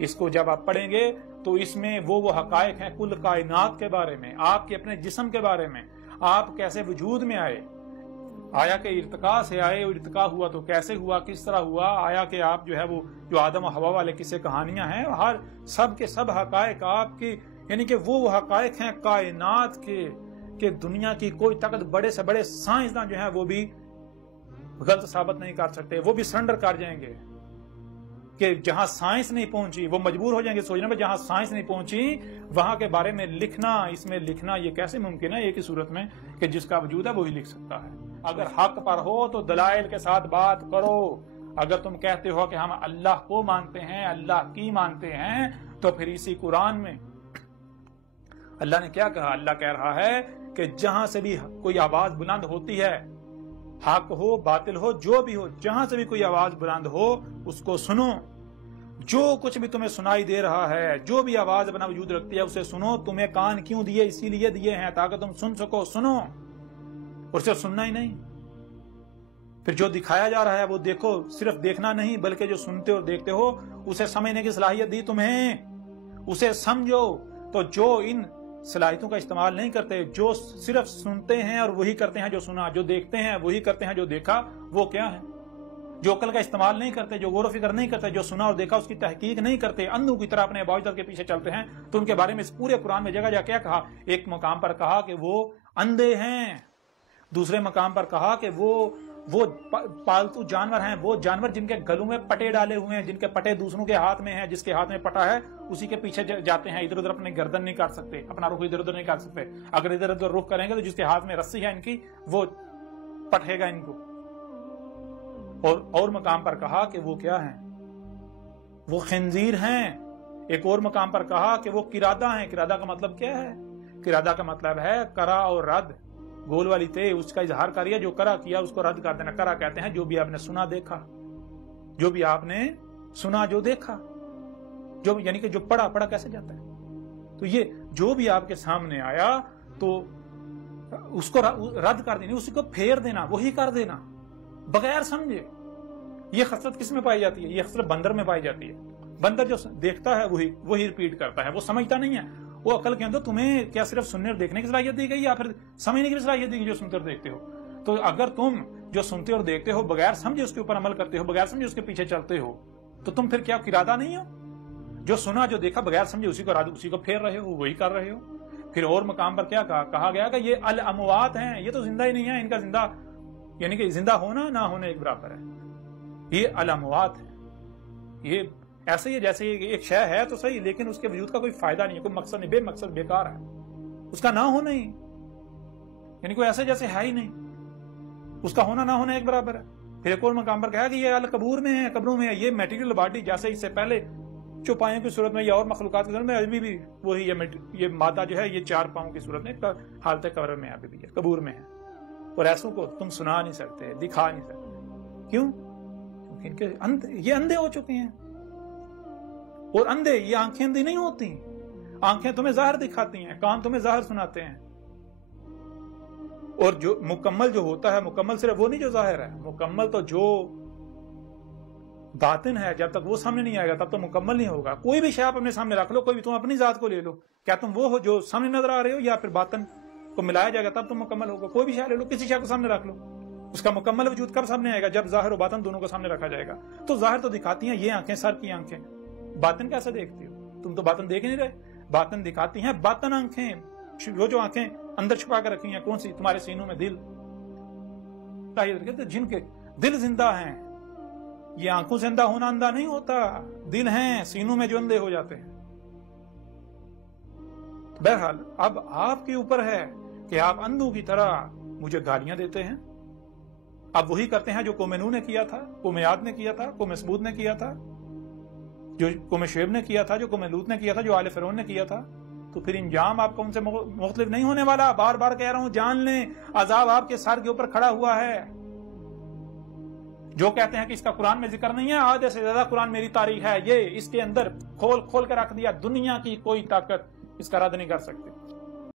اس کو جب آپ پڑھیں گے تو اس میں وہ حقائق ہیں کل کائنات کے بارے میں، آپ کے اپنے جسم کے بارے میں، آپ کیسے وجود میں آئے، آیا کہ ارتقاء سے آئے، اور ارتقاء ہوا تو کیسے ہوا، کس طرح ہوا، آیا کہ آپ جو ہے وہ جو آدم و حوا والے قصے کہانیاں ہیں، ہر سب کے سب حقائق آپ کی، یعنی کہ وہ حقائق ہیں کائنات کے کہ دنیا کی کوئی طاقت، بڑے سے بڑے سائنسداں جو ہیں وہ بھی غلط ثابت نہیں کر سکتے، وہ بھی سرنڈر کر جائیں گے کہ جہاں سائنس نہیں پہنچی وہ مجبور ہو جائیں گے سوچنے میں، جہاں سائنس نہیں پہنچی وہاں کے بارے میں لکھنا، اس میں لکھنا یہ کیسے ممکن ہے ایک ہی صورت میں کہ جس کا وجود ہے وہی لکھ سکتا ہے۔ اگر حق پر ہو تو دلائل کے ساتھ بات کرو، اگر تم کہتے ہو کہ ہم اللہ کو مانتے ہیں، اللہ کی مانتے ہیں، تو پھر اسی قرآن میں اللہ نے کیا کہا؟ اللہ کہہ رہا ہے کہ جہاں سے بھی کوئی آواز بلند ہوتی ہے، حق ہو باطل ہو جو بھی ہو، جہاں سے بھی کوئی آواز بلند ہو اس کو سنو، جو کچھ بھی تمہیں سنائی دے رہا ہے، جو بھی آواز اپنا وجود رکھتی ہے اسے سنو۔ تمہیں کان کیوں دیے؟ اسی لیے دیے ہیں تاکہ تم سن سکو، سنو، اور صرف سننا ہی نہیں، پھر جو دکھایا جا رہا ہے وہ دیکھو، صرف دیکھنا نہیں بلکہ جو سنتے اور دیکھتے ہو اسے سمجھنے کی صلاحیت دی تمہیں، اسے سمجھو۔ تو جو ان صلاحیتوں کا استعمال نہیں کرتے، جو صرف سنتے ہیں اور وہی کرتے ہیں جو سنا، جو دیکھتے ہیں وہی کرتے ہیں جو دیکھا، وہ کیا ہے؟ جو عقل کا استعمال نہیں کرتے، جو غور و فکر نہیں کرتے، جو سنا اور دیکھا اس کی تحقیق نہیں کرتے، اندھوں کی طرح اپنے باوجد کے پیچھے چلتے ہیں، تو ان کے بارے میں اس پورے قرآن میں جگہ جگہ کیا کہا؟ ایک مقام پر کہا کہ وہ اندھے ہیں، دوسرے مقام پر کہا کہ وہ پالتو جانور ہیں، وہ جانور جن کے گلوں میں پٹے ڈالے ہوئے ہیں، جن کے پٹے دوسروں کے ہاتھ میں ہیں، جس کے ہاتھ میں پٹا ہے اسی کے پیچھے جاتے ہیں، ادھر ادھر اپنے گردن نہیں کر سکتے، اپنا رخ ادھر ادھر نہیں کر سکتے، اگر ادھر ادھر رخ کریں گے تو جس کے ہاتھ میں رسی ہے ان کی وہ پٹے گا ان کو۔ اور مقام پر کہا کہ وہ کیا ہیں؟ وہ خنزیر ہیں۔ ایک اور مقام پر کہا کہ وہ قرادہ ہیں۔ قرادہ کا مطلب کیا ہے؟ قرادہ کا مطلب ہے کرا اور رد، گول والی تے اس کا اظہار کریے، جو کرا کیا اس کو رد کر دینا۔ کرا کہتے ہیں جو بھی آپ نے سنا دیکھا، جو بھی آپ نے سنا جو دیکھا، جو یعنی کہ جو پڑھا کیسے جاتا ہے؟ تو یہ جو بھی آپ کے سامنے آیا تو اس کو رد کر دینا، اسی کو پھیر دینا، وہی کر دینا بغیر سمجھے۔ یہ خصلت کس میں پائی جاتی ہے؟ یہ خصلت بندر میں پائی جاتی ہے۔ بندر جو دیکھتا ہے وہی ریپیٹ کرتا ہے، وہ سمجھتا نہیں ہے۔ وہ عقل کے اندر تمہیں کیا صرف سننے اور دیکھنے کی صلاحیت دی گئی یا پھر سمجھنے کی صلاحیت دی گئی جو سنتے اور دیکھتے ہو؟ تو اگر تم جو سنتے اور دیکھتے ہو بغیر سمجھے اس کے اوپر عمل کرتے ہو، بغیر سمجھے اس کے پیچھے چلتے ہو، تو تم پھر کیا قرادہ نہیں ہو؟ جو سنا جو دیکھا بغیر سمجھے اسی کو پھیر رہے ہو، وہی کر رہے ہو۔ پھر اور مقام پر کیا کہا گیا کہ یہ الاموات ہیں، یہ تو زندہ ہی نہیں ہے، ان کا زندہ یعنی کہ زندہ ہونا نہ ہونا ایک برابر ہے۔ یہ الاموات ہے، یہ ایسے ہی جیسے ایک شے ہے تو صحیح لیکن اس کے وجود کا کوئی فائدہ نہیں ہے، کوئی مقصد نہیں، بے مقصد بیکار ہے، اس کا نہ ہونا ہی یعنی کوئی ایسے جیسے ہے ہی نہیں، اس کا ہونا نہ ہونا ایک برابر ہے۔ پھر ایک اور مقام پر کہا کہ یہ القبور میں ہے، قبروں میں ہے، یہ میٹیریل باڈی جیسے اس سے پہلے چوپایوں کی صورت میں یا اور مخلوقات کی صورت میں ابھی بھی وہی یہ مادہ جو ہے یہ 4 پاؤں کی صورت میں حالت قبر میں ابھی بھی ہے، قبور میں ہے، اور ایسوں کو تم سنا نہیں سکتے، دکھا نہیں سکتے۔ کیوں؟ کیونکہ یہ اندھے ہو چکے ہیں، اور اندھے یہ آنکھیں اندھی نہیں ہوتی، آنکھیں تمہیں ظاہر دکھاتی ہیں، کان تمہیں ظاہر سناتے ہیں، اور جو مکمل جو ہوتا ہے، مکمل صرف وہ نہیں جو ظاہر ہے، مکمل تو جو باطن ہے، جب تک وہ سامنے نہیں آئے گا تب تو مکمل نہیں ہوگا۔ کوئی بھی شے آپ اپنے سامنے رکھ لو، کوئی بھی تم اپنی ذات کو لے لو، کیا تم وہ ہو جو سامنے نظر آ رہے ہو یا پھر باطن کو ملایا جائے گا تب تم مکمل ہوگا؟ کوئی بھی شے لے لو، کسی شے کو سامنے رکھ لو، اس کا مکمل وجود کب سامنے آئے گا؟ جب ظاہر و باطن دونوں کو سامنے رکھا جائے گا۔ تو ظاہر تو دکھاتی ہیں یہ آنکھیں، سر کی آنکھیں، باطن کیسے دیکھتی ہو؟ تم تو باطن دیکھ نہیں رہے، باطن دکھاتی ہیں باطن آنکھیں، جو آنکھیں اندر چھپا کر رکھی ہیں، کون سی؟ تمہارے سینوں میں دل، جن کے دل زندہ ہیں۔ یہ آنکھوں سے اندھا ہونا اندھا نہیں ہوتا، دل ہیں سینوں میں جو اندھے ہو جاتے ہیں۔ بہرحال اب آپ کے اوپر ہے کہ آپ اندھوں کی طرح مجھے گالیاں دیتے ہیں۔ اب وہی کرتے ہیں جو قوم نوح نے کیا تھا، قوم عاد نے کیا تھا، قوم ثمود نے کیا تھا، جو قوم شعیب نے کیا تھا، جو قوم لوط نے کیا تھا، جو آل فرعون نے کیا تھا۔ تو پھر انجام آپ کو ان سے مختلف نہیں ہونے والا۔ بار بار کہہ رہا ہوں، جان لیں عذاب آپ کے سر کے اوپر کھڑا ہوا ہے۔ جو کہتے ہیں کہ اس کا قرآن میں ذکر نہیں ہے، آدھے سے زیادہ قرآن میری تاریخ ہے، یہ اس کے اندر کھول کھول کے رکھ دیا، دنیا کی کوئی طاقت اس کا رد نہیں کر سکتی۔